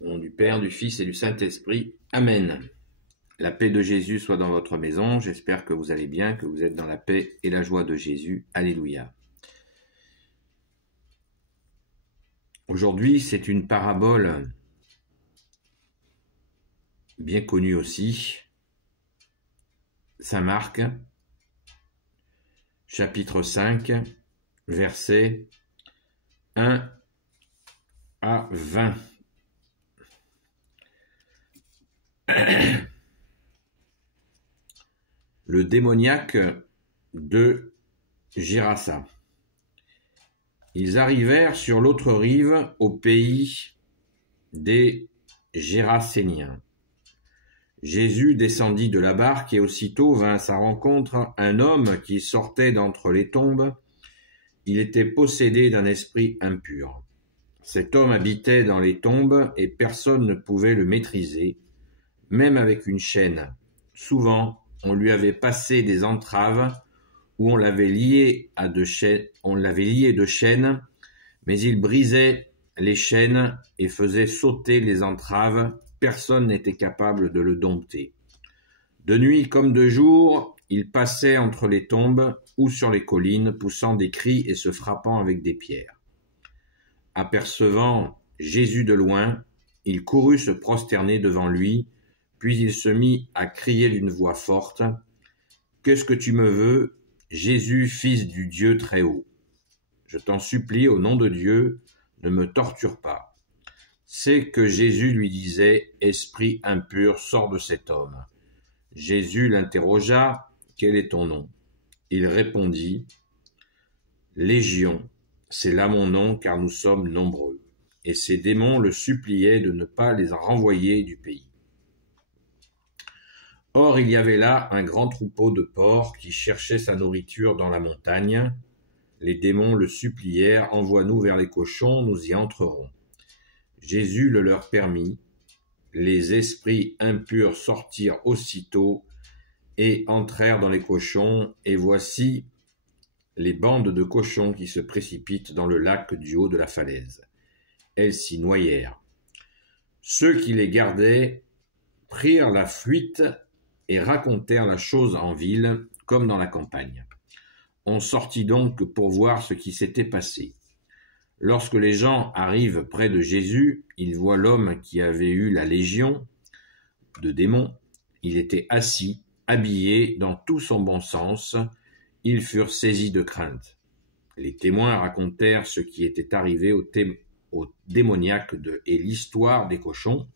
Au nom du Père, du Fils et du Saint-Esprit. Amen. La paix de Jésus soit dans votre maison. J'espère que vous allez bien, que vous êtes dans la paix et la joie de Jésus. Alléluia. Aujourd'hui, c'est une parabole bien connue aussi. Saint Marc, chapitre 5, versets 1 à 20. Le démoniaque de Gérasa. Ils arrivèrent sur l'autre rive, au pays des Géraséniens. Jésus descendit de la barque et aussitôt vint à sa rencontre un homme qui sortait d'entre les tombes. Il était possédé d'un esprit impur. Cet homme habitait dans les tombes et personne ne pouvait le maîtriser, même avec une chaîne. Souvent, on lui avait passé des entraves où on l'avait lié de chaînes, mais il brisait les chaînes et faisait sauter les entraves. Personne n'était capable de le dompter. De nuit comme de jour, il passait entre les tombes ou sur les collines, poussant des cris et se frappant avec des pierres. Apercevant Jésus de loin, il courut se prosterner devant lui, puis il se mit à crier d'une voix forte : « Qu'est-ce que tu me veux, Jésus, fils du Dieu très haut ? Je t'en supplie, au nom de Dieu, ne me torture pas. » C'est que Jésus lui disait : « Esprit impur, sors de cet homme. » Jésus l'interrogea : « Quel est ton nom ? » Il répondit : « Légion, c'est là mon nom, car nous sommes nombreux. » Et ces démons le suppliaient de ne pas les renvoyer du pays. Or, il y avait là un grand troupeau de porcs qui cherchait sa nourriture dans la montagne. Les démons le supplièrent : « Envoie-nous vers les cochons, nous y entrerons. » Jésus le leur permit. Les esprits impurs sortirent aussitôt et entrèrent dans les cochons, et voici les bandes de cochons qui se précipitent dans le lac du haut de la falaise. Elles s'y noyèrent. Ceux qui les gardaient prirent la fuite et racontèrent la chose en ville comme dans la campagne. On sortit donc pour voir ce qui s'était passé. Lorsque les gens arrivent près de Jésus, ils voient l'homme qui avait eu la légion de démons. Il était assis, habillé dans tout son bon sens. Ils furent saisis de crainte. Les témoins racontèrent ce qui était arrivé au démoniaque et l'histoire des cochons.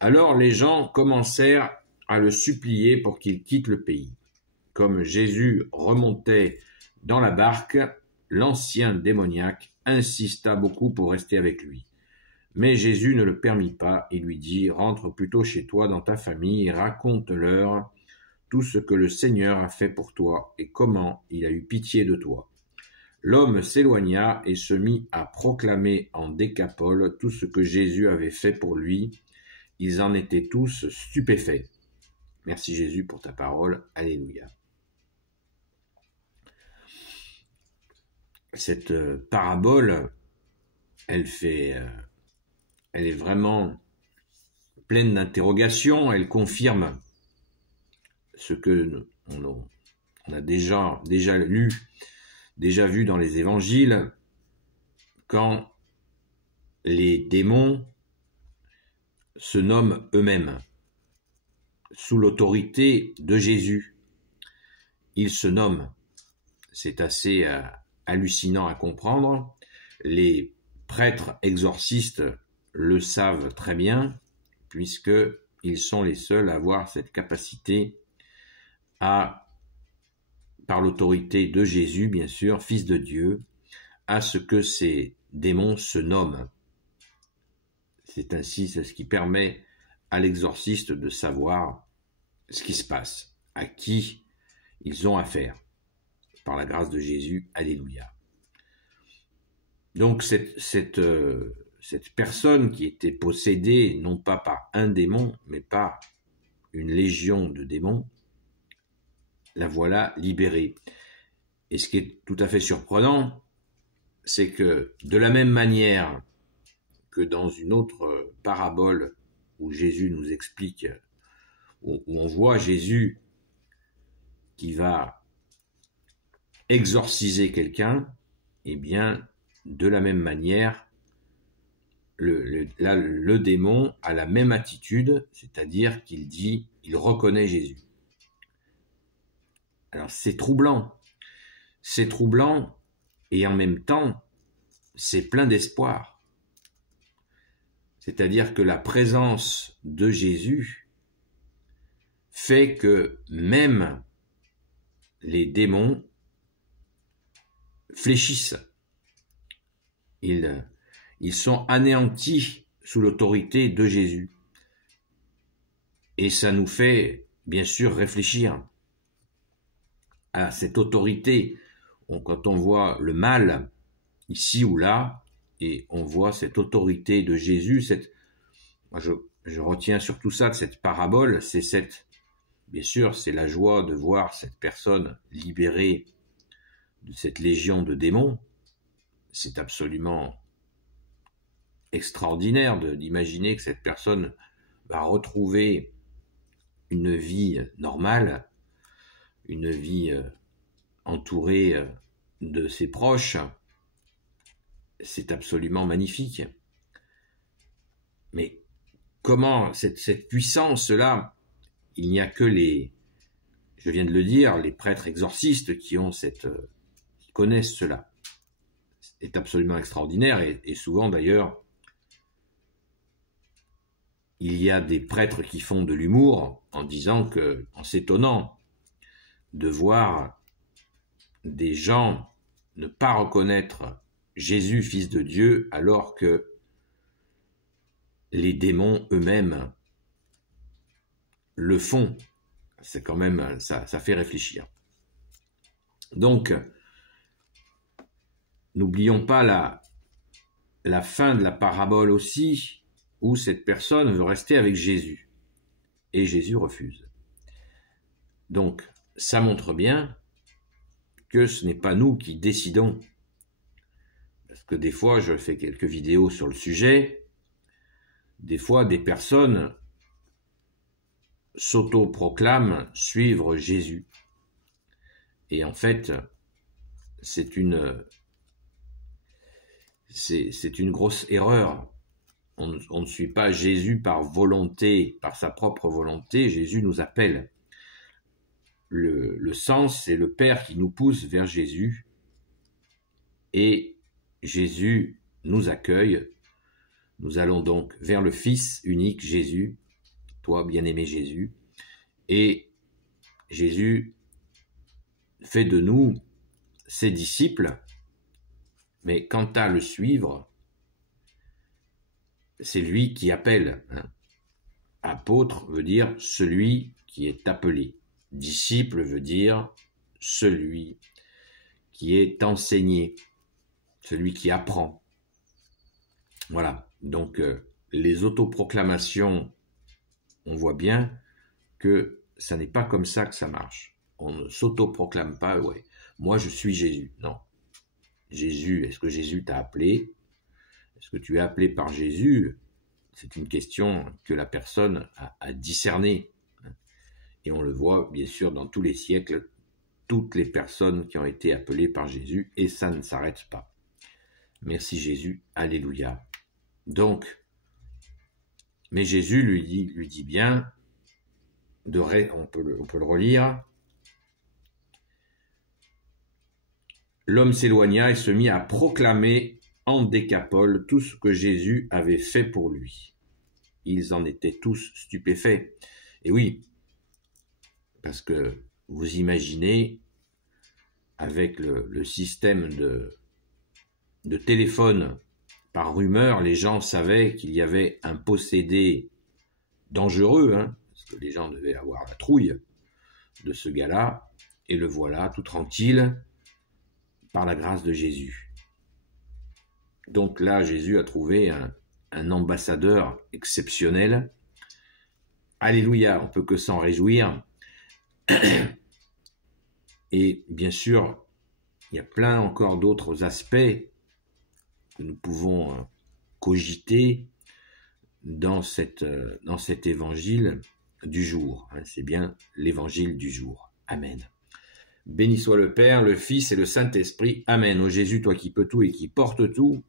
Alors les gens commencèrent à le supplier pour qu'il quitte le pays. Comme Jésus remontait dans la barque, l'ancien démoniaque insista beaucoup pour rester avec lui. Mais Jésus ne le permit pas. Il lui dit : « Rentre plutôt chez toi dans ta famille et raconte-leur tout ce que le Seigneur a fait pour toi et comment il a eu pitié de toi. » L'homme s'éloigna et se mit à proclamer en Décapole tout ce que Jésus avait fait pour lui. Ils en étaient tous stupéfaits. Merci Jésus pour ta parole. Alléluia. Cette parabole, elle est vraiment pleine d'interrogations. Elle confirme ce que on a déjà lu, déjà vu dans les évangiles, quand les démons se nomment eux-mêmes sous l'autorité de Jésus. Ils se nomment. C'est assez hallucinant à comprendre. Les prêtres exorcistes le savent très bien, puisqu'ils sont les seuls à avoir cette capacité par l'autorité de Jésus, bien sûr, Fils de Dieu, à ce que ces démons se nomment. C'est ce qui permet à l'exorciste de savoir ce qui se passe, à qui ils ont affaire. Par la grâce de Jésus, alléluia. Donc cette personne qui était possédée, non pas par un démon, mais par une légion de démons, la voilà libérée. Et ce qui est tout à fait surprenant, c'est que de la même manière que dans une autre parabole où Jésus nous explique, où on voit Jésus qui va exorciser quelqu'un, eh bien, de la même manière, le démon a la même attitude, c'est-à-dire il reconnaît Jésus. Alors c'est troublant et en même temps, c'est plein d'espoir. C'est-à-dire que la présence de Jésus fait que même les démons fléchissent. Ils sont anéantis sous l'autorité de Jésus. Et ça nous fait, bien sûr, réfléchir à cette autorité. Quand on voit le mal, ici ou là, et on voit cette autorité de Jésus, moi je retiens surtout ça de cette parabole, bien sûr, c'est la joie de voir cette personne libérée de cette légion de démons. C'est absolument extraordinaire d'imaginer que cette personne va retrouver une vie normale, une vie entourée de ses proches. C'est absolument magnifique. Mais comment cette puissance-là, il n'y a que je viens de le dire, les prêtres exorcistes qui connaissent cela. C'est absolument extraordinaire et souvent d'ailleurs, il y a des prêtres qui font de l'humour en s'étonnant de voir des gens ne pas reconnaître Jésus, fils de Dieu, alors que les démons eux-mêmes le font. C'est quand même, ça fait réfléchir. Donc, n'oublions pas la fin de la parabole aussi, où cette personne veut rester avec Jésus. Et Jésus refuse. Donc, ça montre bien que ce n'est pas nous qui décidons. Parce que des fois, je fais quelques vidéos sur le sujet, des fois, des personnes s'autoproclament suivre Jésus. Et en fait, c'est une grosse erreur. On ne suit pas Jésus par volonté, par sa propre volonté. Jésus nous appelle. Le sens, c'est le Père qui nous pousse vers Jésus. Et Jésus nous accueille. Nous allons donc vers le Fils unique, Jésus, toi, bien-aimé Jésus. Et Jésus fait de nous ses disciples. Mais quant à le suivre, c'est lui qui appelle. Apôtre veut dire celui qui est appelé. Disciple veut dire celui qui est enseigné, celui qui apprend. Voilà, donc les autoproclamations, on voit bien que ça n'est pas comme ça que ça marche. On ne s'autoproclame pas, ouais, moi je suis Jésus. Non. Jésus, est-ce que Jésus t'a appelé? Est-ce que tu es appelé par Jésus? C'est une question que la personne a discernée. Et on le voit, bien sûr, dans tous les siècles, toutes les personnes qui ont été appelées par Jésus, et ça ne s'arrête pas. Merci Jésus, alléluia. Donc, mais Jésus lui dit bien, on peut le relire, l'homme s'éloigna et se mit à proclamer en Décapole tout ce que Jésus avait fait pour lui. Ils en étaient tous stupéfaits. Et oui, parce que vous imaginez, avec le système de téléphone par rumeur, les gens savaient qu'il y avait un possédé dangereux, parce que les gens devaient avoir la trouille de ce gars-là, et le voilà tout tranquille par la grâce de Jésus. Donc là, Jésus a trouvé un ambassadeur exceptionnel. Alléluia, on peut que s'en réjouir. Et bien sûr, il y a plein encore d'autres aspects que nous pouvons cogiter dans cet évangile du jour. C'est bien l'évangile du jour. Amen. Béni soit le Père, le Fils et le Saint-Esprit. Amen. Ô Jésus, toi qui peux tout et qui portes tout,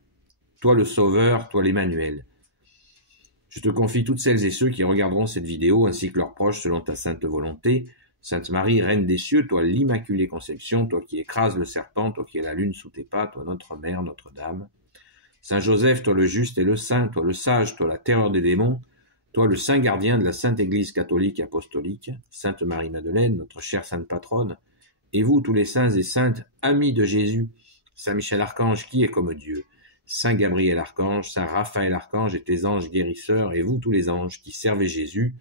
toi le Sauveur, toi l'Emmanuel. Je te confie toutes celles et ceux qui regarderont cette vidéo, ainsi que leurs proches, selon ta sainte volonté. Sainte Marie, Reine des cieux, toi l'Immaculée Conception, toi qui écrases le serpent, toi qui as la lune sous tes pas, toi notre Mère, Notre-Dame. Saint Joseph, toi le juste et le saint, toi le sage, toi la terreur des démons, toi le saint gardien de la Sainte Église catholique et apostolique, Sainte Marie-Madeleine, notre chère sainte patronne, et vous, tous les saints et saintes, amis de Jésus, Saint Michel Archange, qui est comme Dieu, Saint Gabriel Archange, Saint Raphaël Archange et tes anges guérisseurs, et vous, tous les anges qui servez Jésus,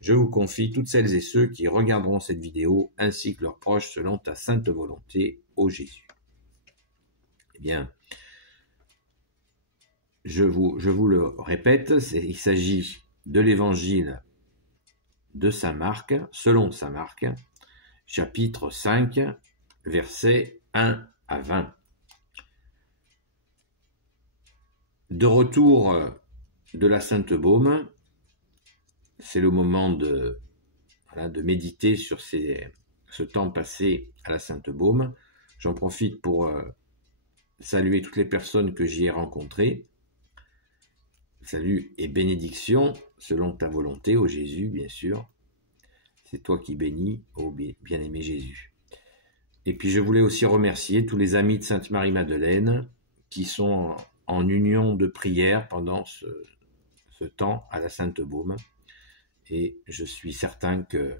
je vous confie toutes celles et ceux qui regarderont cette vidéo, ainsi que leurs proches, selon ta sainte volonté, ô Jésus. Eh bien, je vous le répète, il s'agit de l'évangile de saint Marc, selon saint Marc, chapitre 5, versets 1 à 20. De retour de la Sainte Baume, c'est le moment de méditer sur ce temps passé à la Sainte Baume. J'en profite pour saluer toutes les personnes que j'y ai rencontrées. Salut et bénédiction selon ta volonté, ô Jésus, bien sûr. C'est toi qui bénis, ô bien-aimé Jésus. Et puis je voulais aussi remercier tous les amis de Sainte Marie-Madeleine qui sont en union de prière pendant ce temps à la Sainte Baume. Et je suis certain que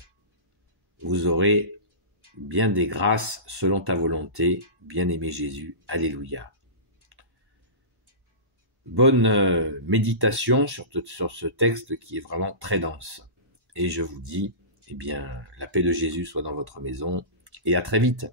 vous aurez bien des grâces selon ta volonté, bien-aimé Jésus. Alléluia. Bonne méditation sur ce texte qui est vraiment très dense. Et je vous dis, eh bien, la paix de Jésus soit dans votre maison et à très vite.